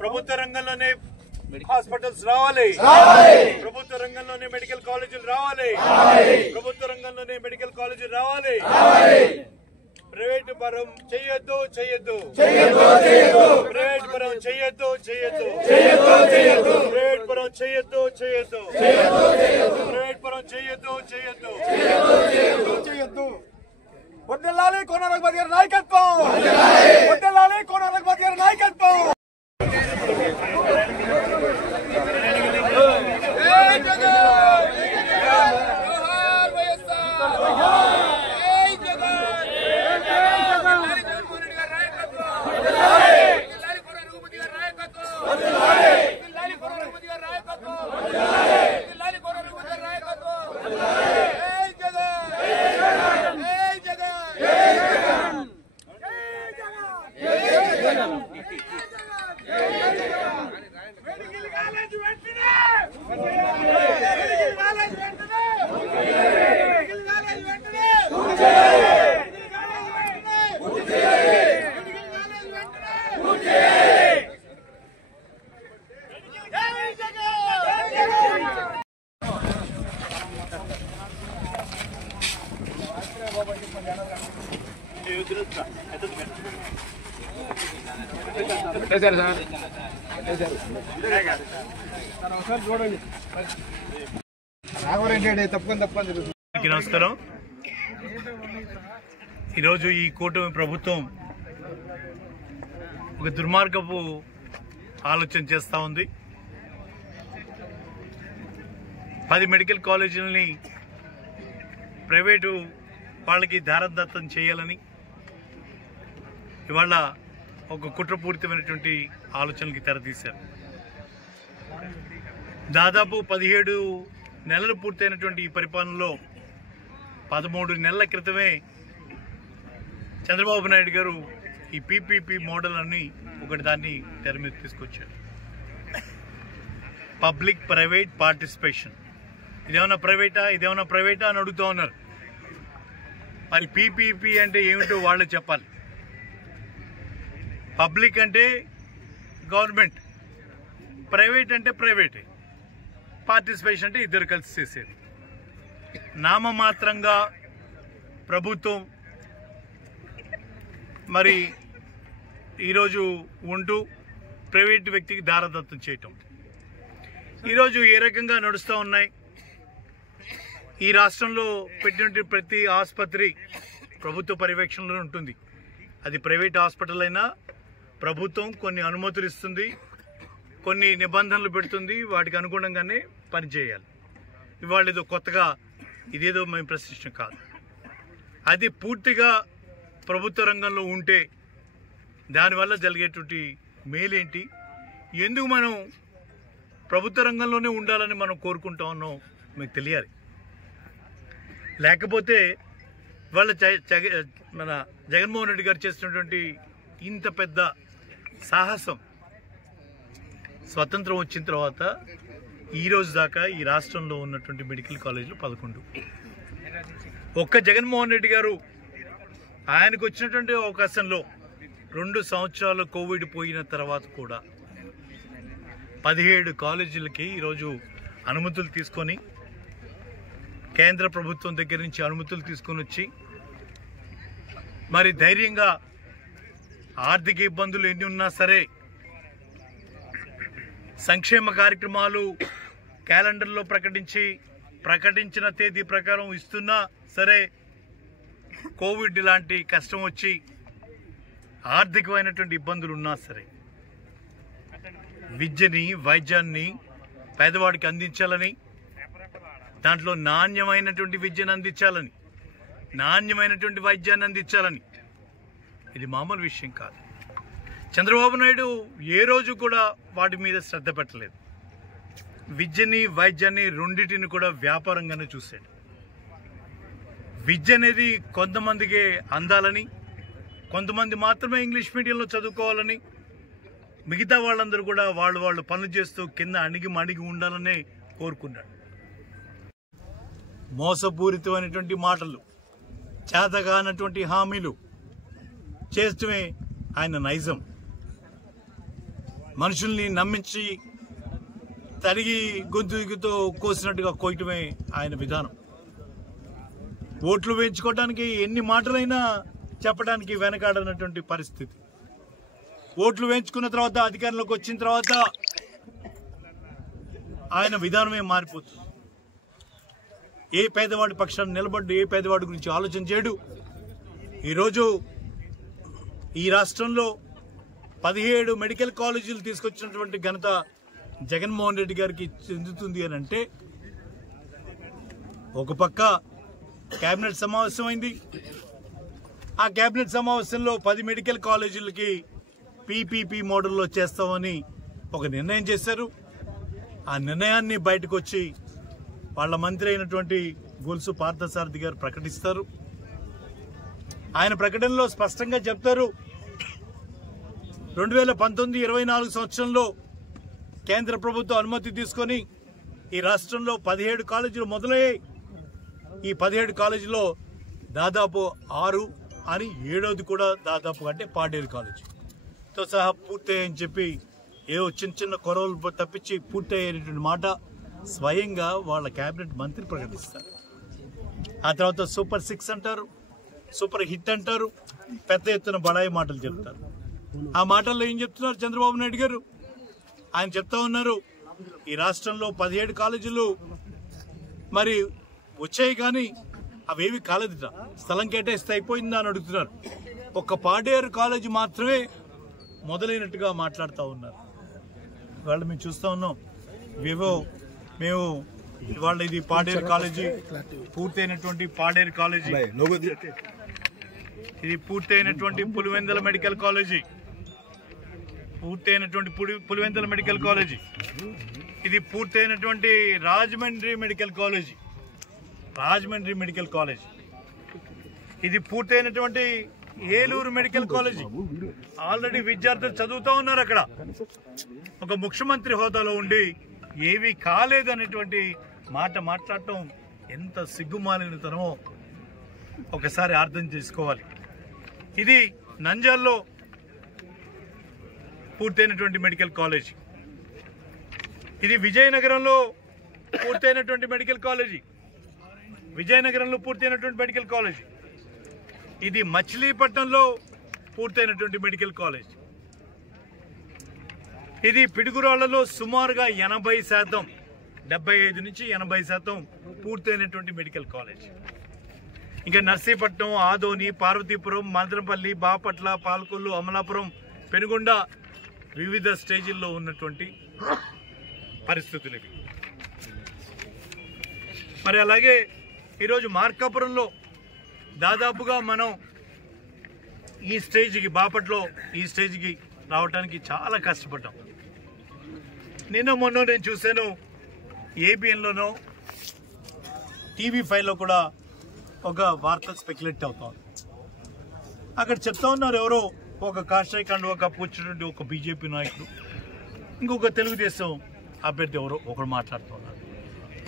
ప్రభుత్వ రంగంలోనే హాస్పిటల్స్ రావాలి, ప్రభుత్వ రంగంలోనే మెడికల్ కాలేజీలు రావాలి, ప్రభుత్వ రంగంలోనే మెడికల్ కాలేజీలు రావాలి. ప్రైవేట్ పరం చేయొద్దు, ప్రైవేట్ పరం చేయొద్దు, ప్రైవేట్ పరం చేయొద్దు, ప్రైవేట్ పరం చేయొద్దు. వర్ధిల్లాలి కోన రఘుపతి గారి నాయకత్వం, వర్ధిల్లాలి కోన రఘుపతి గారి నాయకత్వం. నమస్కారం. ఈరోజు ఈ కూటమి ప్రభుత్వం ఒక దుర్మార్గపు ఆలోచన చేస్తూ ఉంది. 10 మెడికల్ కాలేజీలని ప్రైవేటు వాళ్ళకి దారదత్తం చేయాలని ఇవాళ ఒక కుట్రపూరితమైనటువంటి ఆలోచనలకి తెరతీశారు. దాదాపు 17 నెలలు పూర్తయినటువంటి ఈ పరిపాలనలో 13 నెలల క్రితమే చంద్రబాబు నాయుడు గారు ఈ పీపీపీ మోడల్ అని ఒకటి దాన్ని తెర మీద తీసుకొచ్చారు. Public private participation. ఇదేమన్నా ప్రైవేటా అని అడుగుతూ ఉన్నారు. మరి పీపీపీ అంటే ఏమిటో వాళ్ళే చెప్పాలి. పబ్లిక్ అంటే గవర్నమెంట్, ప్రైవేట్ అంటే ప్రైవేటే, పార్టిసిపేషన్ అంటే ఇద్దరు కలిసి చేసేది. నామమాత్రంగా ప్రభుత్వం మరి ఈరోజు ఉంటూ ప్రైవేట్ వ్యక్తికి దారదత్తం చేయటం ఈరోజు ఏ రకంగా నడుస్తూ ఉన్నాయి. ఈ రాష్ట్రంలో పెట్టినటువంటి ప్రతి ఆసుపత్రి ప్రభుత్వ పర్యవేక్షణలో ఉంటుంది. అది ప్రైవేట్ హాస్పిటల్ అయినా ప్రభుత్వం కొన్ని అనుమతులు ఇస్తుంది, కొన్ని నిబంధనలు పెడుతుంది, వాటికి అనుగుణంగానే పనిచేయాలి. ఇవాళ ఏదో కొత్తగా ఇదేదో మేము ప్రశ్నించడం కాదు. అది పూర్తిగా ప్రభుత్వ రంగంలో ఉంటే దానివల్ల జరిగేటువంటి మేలేంటి, ఎందుకు మనం ప్రభుత్వ రంగంలోనే ఉండాలని మనం కోరుకుంటా ఉన్నాం మీకు తెలియాలి. లేకపోతే వాళ్ళ మన జగన్మోహన్ రెడ్డి గారు చేస్తున్నటువంటి ఇంత పెద్ద సాహసం స్వతంత్రం వచ్చిన తర్వాత ఈ రోజు దాకా ఈ రాష్ట్రంలో ఉన్నటువంటి మెడికల్ కాలేజీలు 11. ఒక్క జగన్మోహన్ రెడ్డి గారు ఆయనకు వచ్చినటువంటి అవకాశంలో 2 సంవత్సరాలు కోవిడ్ పోయిన తర్వాత కూడా 17 కాలేజీలకి ఈరోజు అనుమతులు తీసుకొని కేంద్ర ప్రభుత్వం దగ్గర నుంచి అనుమతులు తీసుకొని వచ్చి మరి ధైర్యంగా ఆర్థిక ఇబ్బందులు ఎన్ని ఉన్నా సరే సంక్షేమ కార్యక్రమాలు క్యాలెండర్లో ప్రకటించిన తేదీ ప్రకారం ఇస్తున్నా సరే కోవిడ్ లాంటి కష్టం వచ్చి ఆర్థికమైనటువంటి ఇబ్బందులు ఉన్నా సరే విద్యని వైద్యాన్ని పేదవాడికి అందించాలని, దాంట్లో నాణ్యమైనటువంటి విద్యను అందించాలని, నాణ్యమైనటువంటి వైద్యాన్ని అందించాలని, ఇది మామూలు విషయం కాదు. చంద్రబాబు నాయుడు ఏ రోజు కూడా వాటి మీద శ్రద్ధ పెట్టలేదు. విద్యని వైద్యాన్ని రెండింటిని కూడా వ్యాపారంగానే చూశాడు. విద్య అనేది కొంతమందికే అందాలని, కొంతమంది మాత్రమే ఇంగ్లీష్ మీడియంలో చదువుకోవాలని, మిగతా వాళ్ళందరూ కూడా వాళ్ళు పనులు చేస్తూ కింద అణిగి ఉండాలనే కోరుకున్నాడు. మోసపూరితమైనటువంటి మాటలు, చేతగానటువంటి హామీలు చేస్తూనే ఆయన నైజం. మనుషుల్ని నమ్మించి తరిగి గొంతుతో కోసినట్టుగా కోయటమే ఆయన విధానం. ఓట్లు వేయించుకోవడానికి ఎన్ని మాటలైనా చెప్పడానికి వెనకాడనటువంటి పరిస్థితి. ఓట్లు వేయించుకున్న తర్వాత అధికారంలోకి వచ్చిన తర్వాత ఆయన విధానమే మారిపోతుంది. ఏ పేదవాడి పక్షాన్ని నిలబడ్డు, ఏ పేదవాడి గురించి ఆలోచన చేయడు. ఈరోజు ఈ రాష్ట్రంలో 17 మెడికల్ కాలేజీలు తీసుకొచ్చినటువంటి ఘనత జగన్మోహన్ రెడ్డి గారికి చెందుతుంది అని అంటే, ఒక పక్క కేబినెట్ సమావేశం అయింది. ఆ కేబినెట్ సమావేశంలో 10 మెడికల్ కాలేజీలకి పీపీపీ మోడల్లో చేస్తామని ఒక నిర్ణయం చేశారు. ఆ నిర్ణయాన్ని బయటకు వచ్చి వాళ్ళ మంత్రి అయినటువంటి గొలుసు పార్థసారథి గారు ప్రకటిస్తారు. ఆయన ప్రకటనలో స్పష్టంగా చెప్తారు, 2019-24 సంవత్సరంలో కేంద్ర ప్రభుత్వం అనుమతి తీసుకొని ఈ రాష్ట్రంలో 17 కాలేజీలు మొదలయ్యాయి. ఈ 17 కాలేజీలో దాదాపు 6 అని 7వది కూడా దాదాపు అంటే పాడేరు కాలేజీతో సహా పూర్తయ్యాయని చెప్పి ఏవో చిన్న చిన్న కొరవలు తప్పించి పూర్తయ్యేటువంటి మాట స్వయంగా వాళ్ళ కేబినెట్ మంత్రి ప్రకటిస్తారు. ఆ తర్వాత సూపర్ 6 అంటారు, సూపర్ హిట్ అంటారు, పెద్ద ఎత్తున బడాయి మాటలు చెప్తారు. ఆ మాటల్లో ఏం చెప్తున్నారు చంద్రబాబు నాయుడు గారు? ఆయన చెప్తా ఉన్నారు, ఈ రాష్ట్రంలో 17 కాలేజీలు మరి వచ్చాయి కానీ అవేవి కాలేదుట, స్థలం కేటాయిస్తే అయిపోయిందా అని అడుగుతున్నారు. ఒక పాడేరు కాలేజీ మాత్రమే మొదలైనట్టుగా మాట్లాడుతూ ఉన్నారు. వాళ్ళు మేము చూస్తూ ఉన్నాం, మేము ఇవాళ ఇది పాడేరు కాలేజీ, పూర్తయినటువంటి పాడేరు కాలేజీ, ఇది పూర్తయినటువంటి పులివెందుల మెడికల్ కాలేజీ, పూర్తయినటువంటి పులివెందుల మెడికల్ కాలేజీ, ఇది పూర్తయినటువంటి Rajahmundry medical college, Rajahmundry medical college, ఇది పూర్తయినటువంటి ఏలూరు మెడికల్ కాలేజీ. ఆల్రెడీ విద్యార్థులు చదువుతూ ఉన్నారు అక్కడ. ఒక ముఖ్యమంత్రి హోదాలో ఉండి ఏవి కాలేదనేటువంటి మాట మాట్లాడటం ఎంత సిగ్గుమాలినతనమో ఒకసారి అర్థం చేసుకోవాలి. ఇది నంద్యాలలో పూర్తయినటువంటి మెడికల్ కాలేజీ, ఇది విజయనగరంలో పూర్తయినటువంటి మెడికల్ కాలేజీ, విజయనగరంలో పూర్తయినటువంటి మెడికల్ కాలేజీ, ఇది మచిలీపట్నంలో పూర్తయినటువంటి మెడికల్ కాలేజ్, ఇది పిడుగురాళ్లలో సుమారుగా 80%, 75 నుంచి 80% పూర్తయినటువంటి మెడికల్ కాలేజ్. ఇంకా నర్సీపట్నం, ఆదోని, పార్వతీపురం, మదనపల్లి, బాపట్ల, పాలకొల్లు, అమలాపురం, పెనుగొండ వివిధ స్టేజీల్లో ఉన్నటువంటి పరిస్థితులు ఇవి. మరి అలాగే ఈరోజు మార్కాపురంలో దాదాపుగా మనం ఈ స్టేజ్కి, బాపట్లో ఈ స్టేజ్కి రావడానికి చాలా కష్టపడ్డాం. మొన్న నేను చూశాను, ఏబిఎన్లోనో TV5లో కూడా ఒక వార్త స్పెక్యులేట్ అవుతాం. అక్కడ చెప్తా ఉన్నారు, ఎవరో ఒక కాషాయ కండువా కప్పుకొచ్చినటువంటి ఒక బీజేపీ నాయకుడు ఇంకొక తెలుగుదేశం అభ్యర్థి ఎవరో ఒకరు మాట్లాడుతూ ఉన్నారు.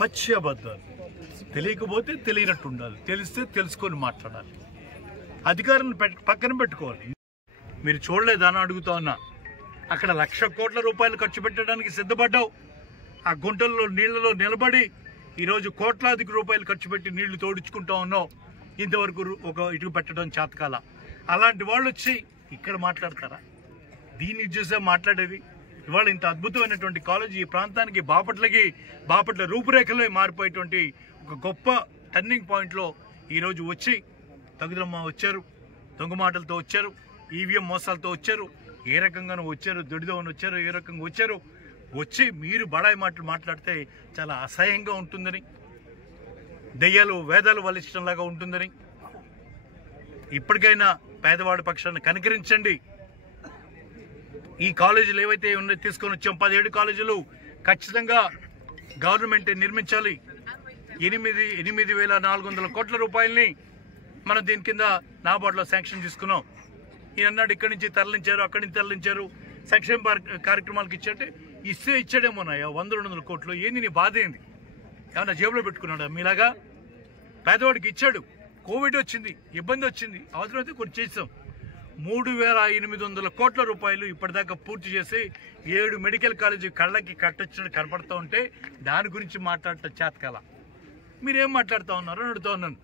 పచ్చి అబద్ధాలు. తెలియకపోతే తెలియనట్టు ఉండాలి, తెలిస్తే తెలుసుకొని మాట్లాడాలి, అధికారాన్ని పక్కన పెట్టుకోవాలి. మీరు చూడలేదని అడుగుతా ఉన్నా. అక్కడ 1,00,000 కోట్ల రూపాయలు ఖర్చు పెట్టడానికి సిద్ధపడ్డావు. ఆ గుంటల్లో నీళ్లలో నిలబడి ఈరోజు కోట్లాది రూపాయలు ఖర్చు పెట్టి నీళ్లు తోడించుకుంటా ఉన్నావు. ఇంతవరకు ఒక ఇటుకు పెట్టడం చేతకాల. అలాంటి వాళ్ళు వచ్చి ఇక్కడ మాట్లాడతారా? దీన్ని చూసే మాట్లాడేది. ఇవాళ ఇంత అద్భుతమైనటువంటి కాలేజీ ఈ ప్రాంతానికి, బాపట్ల రూపురేఖలో మారిపోయేటువంటి ఒక గొప్ప టర్నింగ్ పాయింట్లో ఈరోజు వచ్చి తగుదమ్మ వచ్చారు, దొంగ మాటలతో వచ్చారు, ఈవీఎం మోసాలతో వచ్చారు, ఏ రకంగానూ వచ్చారు, దొడిదోని వచ్చారు, ఏ రకంగా వచ్చారు. వచ్చి మీరు బడాయి మాటలు మాట్లాడితే చాలా అసహ్యంగా ఉంటుందని, దెయ్యాలు వేదాలు వలించడంలాగా ఉంటుందని, ఇప్పటికైనా పేదవాడి పక్షాన్ని కనికరించండి. ఈ కాలేజీలు ఏవైతే ఉన్నాయో తీసుకొని వచ్చాం, 17 కాలేజీలు ఖచ్చితంగా గవర్నమెంట్ నిర్మించాలి. 8,400 కోట్ల రూపాయలని మనం దీని కింద నాబార్డులో శాంక్షన్ తీసుకున్నాం. ఈయన్నాడు ఇక్కడి నుంచి తరలించారు, అక్కడి నుంచి తరలించారు, సంక్షేమ కార్యక్రమాలకు ఇచ్చారంటే ఇచ్చాడేమోనాయా 100-200 కోట్లు. ఏంది నీ బాధ? ఏంది? ఏమన్నా జేబులో పెట్టుకున్నాడా? మీలాగా పేదవాడికి ఇచ్చాడు. కోవిడ్ వచ్చింది, ఇబ్బంది వచ్చింది, అవసరమైతే కొన్ని చేసాం. 3,800 కోట్ల రూపాయలు ఇప్పటిదాకా పూర్తి చేసి 7 మెడికల్ కాలేజీ కళ్ళకి కట్టొచ్చినట్టు కనపడుతూ ఉంటే దాని గురించి మాట్లాడటం చేతకాల. మీరేం మాట్లాడుతూ ఉన్నారో అడుగుతూ ఉన్నాను.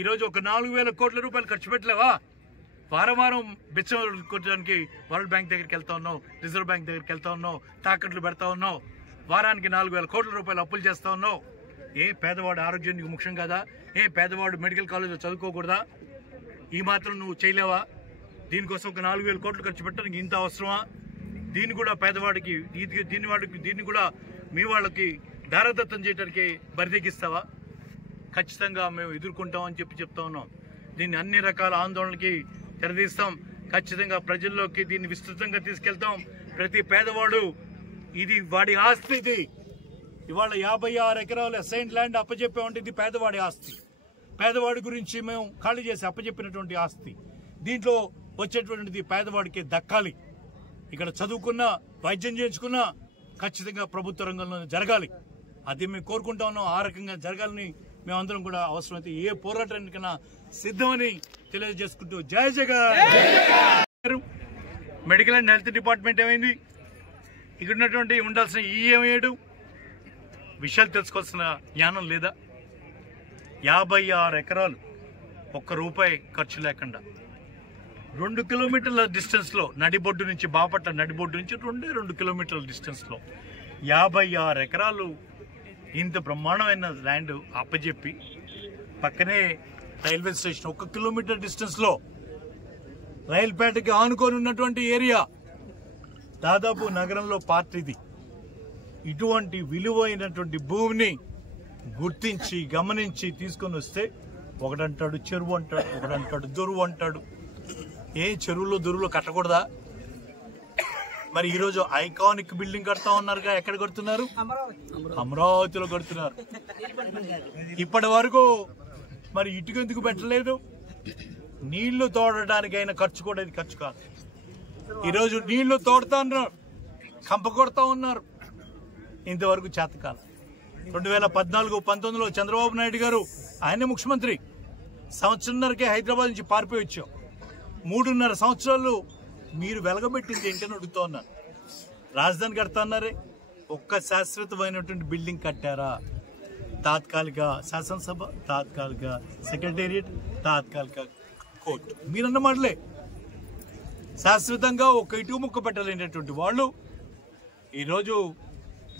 ఈరోజు ఒక 4,000 కోట్ల రూపాయలు ఖర్చు పెట్టలేవా? వారం వారం బిచ్చం కొట్టడానికి వరల్డ్ బ్యాంక్ దగ్గరికి వెళ్తా ఉన్నావు, రిజర్వ్ బ్యాంక్ దగ్గరికి వెళ్తా ఉన్నావు, తాకట్లు పెడతా ఉన్నావు, వారానికి 4,000 కోట్ల రూపాయలు అప్పులు చేస్తా ఉన్నావు. పేదవాడు ఆరోగ్యం నీకు ముఖ్యం కదా? పేదవాడు మెడికల్ కాలేజీలో చదువుకోకూడదా? ఈ మాత్రం నువ్వు చేయలేవా? దీనికోసం ఒక 4,000 కోట్లు ఖర్చు పెట్టడానికి ఇంత అవసరమా? దీన్ని కూడా పేదవాడికి దీన్ని కూడా మీ వాళ్ళకి దారదత్తం చేయడానికి బరిదెక్కిస్తావా? ఖచ్చితంగా మేము ఎదుర్కొంటామని చెప్తా ఉన్నాం. దీన్ని అన్ని రకాల ఆందోళనకి తెరదీస్తాం. ఖచ్చితంగా ప్రజల్లోకి దీన్ని విస్తృతంగా తీసుకెళ్తాం. ప్రతి పేదవాడు ఇది వాడి ఆస్తి. ఇది ఇవాళ 56 ఎకరాలు అసైన్ ల్యాండ్ అప్పచెప్పామంటే ఇది పేదవాడి ఆస్తి. పేదవాడి గురించి మేము ఖాళీ చేసి అప్పచెప్పినటువంటి ఆస్తి. దీంట్లో వచ్చేటువంటిది పేదవాడికి దక్కాలి. ఇక్కడ చదువుకున్నా, వైద్యం చేయించుకున్నా ఖచ్చితంగా ప్రభుత్వ రంగంలో జరగాలి. అది మేము కోరుకుంటా ఉన్నాం. ఆ రకంగా జరగాలని మేమందరం కూడా అవసరమైతే ఏ పోరాటానికైనా సిద్ధమని తెలియజేసుకుంటూ జై Jagan. Medical and health department ఏమైంది? ఇక్కడ ఉన్నటువంటి ఉండాల్సిన ఏమయ్యాడు? విషయాలు తెలుసుకోవాల్సిన జ్ఞానం లేదా? 56 ఎకరాలు ఒక్క రూపాయి ఖర్చు లేకుండా 2 కిలోమీటర్ల డిస్టెన్స్లో నడిబొడ్డు నుంచి బాపట్ల నడిబొడ్డు నుంచి 2 కిలోమీటర్ల డిస్టెన్స్లో 56 ఎకరాలు ఇంత బ్రహ్మాండమైన ల్యాండ్ అప్పచెప్పి పక్కనే రైల్వే స్టేషన్ 1 కిలోమీటర్ డిస్టెన్స్లో రైల్పేటకి ఆనుకొని ఉన్నటువంటి ఏరియా దాదాపు నగరంలో పార్ట్ ఇది. ఇటువంటి విలువైనటువంటి భూమిని గుర్తించి గమనించి తీసుకొని వస్తే ఒకడంటాడు చెరువు అంటాడు, ఒకడంటాడు దొరువు అంటాడు. చెరువులో దొరువులో కట్టకూడదా? మరి ఈరోజు ఐకానిక్ బిల్డింగ్ కడతా ఉన్నారుగా. ఎక్కడ కడుతున్నారు? అమరావతిలో కడుతున్నారు. ఇప్పటి వరకు మరి ఇటుక ఎందుకు పెట్టలేదు? నీళ్లు తోడటానికైనా ఖర్చు కూడా ఇది ఖర్చు కాదు. ఈరోజు నీళ్లు తోడుతా ఉన్నారు, కంప కొడతా ఉన్నారు. ఇంతవరకు చేతకాలం. 2014-19లో చంద్రబాబు నాయుడు గారు ఆయనే ముఖ్యమంత్రి. సంవత్సరంన్నరకే హైదరాబాద్ నుంచి పారిపోయి వచ్చాం. 3.5 సంవత్సరాలు మీరు వెలగబెట్టింది ఏంటని అడుగుతా ఉన్నారు. రాజధాని కడతా అన్నారే, ఒక్క శాశ్వతమైనటువంటి బిల్డింగ్ కట్టారా? తాత్కాలిక శాసనసభ, తాత్కాలిక సెక్రటేరియట్, తాత్కాలిక కోర్టు. మీరన్న మాటలే. శాశ్వతంగా ఒక ఇటుక ముక్క పెట్టలేనటువంటి వాళ్ళు ఈరోజు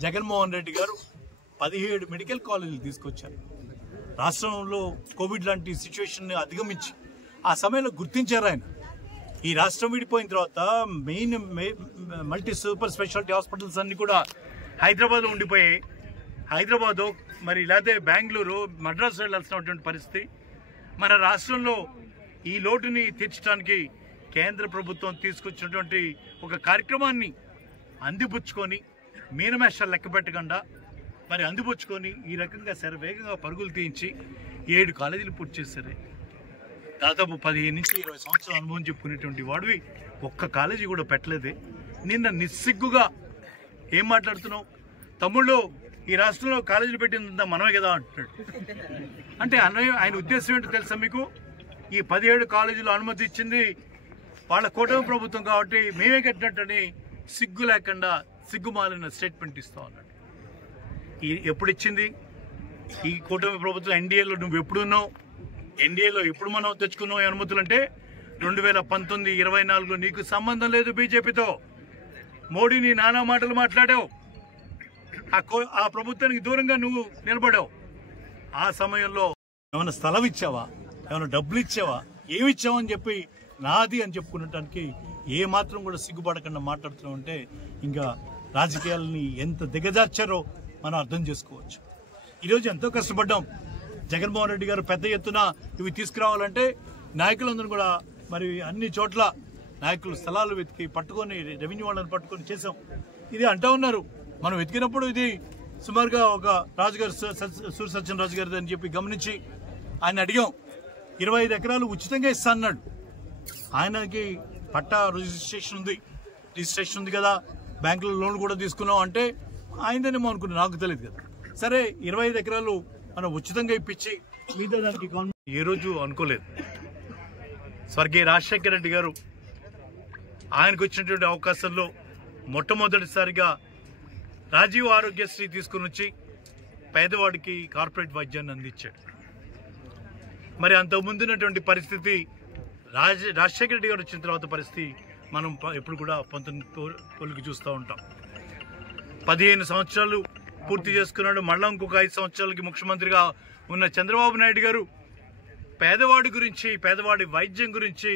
జగన్మోహన్ రెడ్డి గారు 17 మెడికల్ కాలేజీలు తీసుకొచ్చారు. రాష్ట్రంలో కోవిడ్ లాంటి సిచ్యువేషన్ అధిగమించి ఆ సమయంలో గుర్తించారు ఆయన. ఈ రాష్ట్రం విడిపోయిన తర్వాత main multi super speciality hospitals అన్ని కూడా హైదరాబాద్లో ఉండిపోయాయి. హైదరాబాదు మరి లేకపోతే బెంగళూరు, మద్రాసు వెళ్లాల్సినటువంటి పరిస్థితి. మన రాష్ట్రంలో ఈ లోటుని తీర్చడానికి కేంద్ర ప్రభుత్వం తీసుకొచ్చినటువంటి ఒక కార్యక్రమాన్ని అందిపుచ్చుకొని మీనమేషాలు లెక్క పెట్టకుండా మరి అందిపుచ్చుకొని ఈ రకంగా శరవేగంగా పరుగులు తీయించి 7 కాలేజీలు పూర్తి చేశారు. దాదాపు 15 నుంచి 20 సంవత్సరాల అనుభవం చెప్పుకునేటువంటి వాడివి ఒక్క కాలేజీ కూడా పెట్టలేదే. నిన్న నిస్సిగ్గుగా ఏం మాట్లాడుతున్నావు? తమ్ముళ్ళు ఈ రాష్ట్రంలో కాలేజీలు పెట్టిందంతా మనమే కదా అంటున్నాడు. అంటే ఆయన ఉద్దేశం ఏంటో తెలుసా మీకు? ఈ 17 కాలేజీలు అనుమతి ఇచ్చింది వాళ్ళ కూటమి ప్రభుత్వం కాబట్టి మేమే కట్టినట్టని సిగ్గు లేకుండా సిగ్గుమాలిన స్టేట్మెంట్ ఇస్తా ఉన్నాడు. ఎప్పుడు ఇచ్చింది ఈ కూటమి ప్రభుత్వం? ఎన్డీఏలో నువ్వు ఎప్పుడున్నావు? ఎన్డీఏలో ఎప్పుడు మనం తెచ్చుకున్నావు అనుమతులు? అంటే 2019-24లో నీకు సంబంధం లేదు బీజేపీతో. మోడీని నానా మాటలు మాట్లాడావు. ఆ ప్రభుత్వానికి దూరంగా నువ్వు నిలబడావు. ఆ సమయంలో ఏమైనా స్థలం ఇచ్చావా? ఏమైనా డబ్బులు ఇచ్చావా? ఏమి ఇచ్చావని చెప్పి నాది అని చెప్పుకునటానికి ఏ మాత్రం కూడా సిగ్గుపడకుండా మాట్లాడుతున్నావు అంటే ఇంకా రాజకీయాలని ఎంత దిగజార్చారో మనం అర్థం చేసుకోవచ్చు. ఈరోజు ఎంతో కష్టపడ్డాం. జగన్మోహన్ రెడ్డి గారు పెద్ద ఎత్తున ఇవి తీసుకురావాలంటే నాయకులందరూ కూడా మరి అన్ని చోట్ల నాయకులు స్థలాలు వెతికి పట్టుకొని రెవెన్యూ వాళ్ళని పట్టుకొని చేసాం. ఇది అంటా ఉన్నారు. మనం వెతికినప్పుడు ఇది సుమారుగా ఒక రాజుగారు సూర్య సత్యన్ రాజు గారిది అని చెప్పి గమనించి ఆయన అడిగాం. 25 ఎకరాలు ఉచితంగా ఇస్తా అన్నాడు. ఆయనకి పట్టా రిజిస్ట్రేషన్ ఉంది కదా, బ్యాంకులో లోన్లు కూడా తీసుకున్నాం అంటే ఆయనదేనేమో అనుకున్నా, నాకు తెలియదు కదా. సరే 25 ఎకరాలు మనం ఉచితంగా ఇప్పించి మిగతా దానికి ఏ రోజు అనుకోలేదు. స్వర్గీయ రాజశేఖర రెడ్డి గారు ఆయనకు వచ్చినటువంటి అవకాశంలో మొట్టమొదటిసారిగా రాజీవ్ ఆరోగ్యశ్రీ తీసుకుని వచ్చి పేదవాడికి కార్పొరేట్ వైద్యాన్ని అందించాడు. మరి అంతకుముందున్నటువంటి పరిస్థితి రాజశేఖర రెడ్డి గారు వచ్చిన తర్వాత పరిస్థితి మనం ఎప్పుడు కూడా 19 చూస్తూ ఉంటాం. 15 సంవత్సరాలు పూర్తి చేసుకున్నాడు. మళ్ళా ఇంకొక 5 సంవత్సరాలకి ముఖ్యమంత్రిగా ఉన్న చంద్రబాబు నాయుడు గారు పేదవాడి గురించి, పేదవాడి వైద్యం గురించి